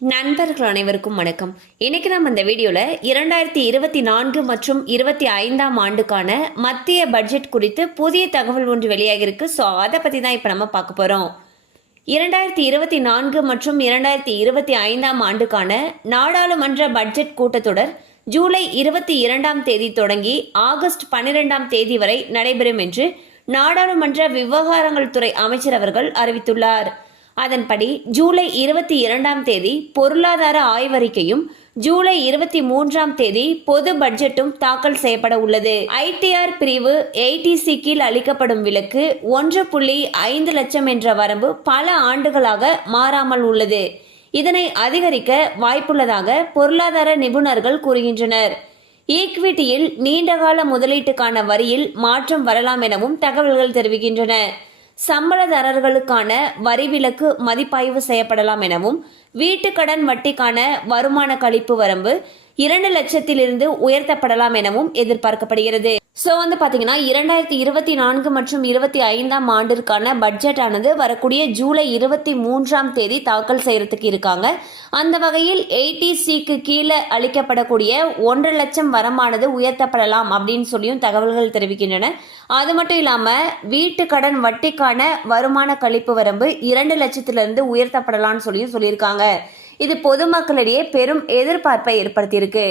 நண்பர்கள் அனைவருக்கும் வணக்கம். இன்னைக்கு நம்ம இந்த வீடியோவில் இரண்டாயிரத்தி இருபத்தி நான்கு மற்றும் இருபத்தி ஐந்தாம் ஆண்டுக்கான மத்திய பட்ஜெட் குறித்து புதிய தகவல் ஒன்று வெளியாகிருக்கு ஸோ அதை பற்றி தான் இப்போ நம்ம பார்க்க போகிறோம் இரண்டாயிரத்தி இருபத்தி நான்கு மற்றும் இரண்டாயிரத்தி இருபத்தி ஐந்தாம் ஆண்டுக்கான நாடாளுமன்ற பட்ஜெட் கூட்டத்தொடர் ஜூலை இருபத்தி இரண்டாம் தேதி தொடங்கி ஆகஸ்ட் பன்னிரெண்டாம் தேதி வரை நடைபெறும் என்று நாடாளுமன்ற விவகாரங்கள் துறை அமைச்சர் அவர்கள் அறிவித்துள்ளார். அதன்படி ஜூலை இருபத்தி இரண்டாம் தேதி பொருளாதார ஆய்வறிக்கையும் ஜூலை இருபத்தி மூன்றாம் தேதி பொது பட்ஜெட்டும் தாக்கல் செய்யப்பட உள்ளது. ஐடிஆர் பிரிவு எயிட்டிசி கீழ் அளிக்கப்படும் விலக்கு ஒன்று புள்ளி ஐந்து லட்சம் என்ற வரம்பு பல ஆண்டுகளாக மாறாமல் உள்ளது. இதனை அதிகரிக்க வாய்ப்புள்ளதாக பொருளாதார நிபுணர்கள் கூறுகின்றனர். ஈக்விட்டியில் நீண்டகால முதலீட்டுக்கான வரியில் மாற்றம் வரலாம் எனவும் தகவல்கள் தெரிவிக்கின்றன. சம்பளதாரர்களுக்கான வரி விலக்கு மதிப்பாய்வு செய்யப்படலாம் எனவும் வீட்டுக்கடன் வட்டிக்கான வருமான கழிப்பு வரம்பு இரண்டு லட்சத்திலிருந்து உயர்த்தப்படலாம் எனவும் எதிர்பார்க்கப்படுகிறது. ஸோ வந்து பார்த்தீங்கன்னா இரண்டாயிரத்தி இருபத்தி நான்கு மற்றும் இருபத்தி ஐந்தாம் ஆண்டிற்கான பட்ஜெட் ஆனது வரக்கூடிய ஜூலை இருபத்தி மூன்றாம் தேதி தாக்கல் செய்யறதுக்கு இருக்காங்க. அந்த வகையில் ஏடிசிக்கு கீழே அளிக்கப்படக்கூடிய ஒன்றரை லட்சம் வரமானது உயர்த்தப்படலாம் அப்படின்னு சொல்லியும் தகவல்கள் தெரிவிக்கின்றன. அது மட்டும் இல்லாமல் வீட்டு கடன் வட்டிக்கான வருமான கழிப்பு வரம்பு இரண்டு லட்சத்திலிருந்து உயர்த்தப்படலாம்னு சொல்லியும் சொல்லியிருக்காங்க. இது பொதுமக்களிடையே பெரும் எதிர்பார்ப்பை ஏற்படுத்தியிருக்கு.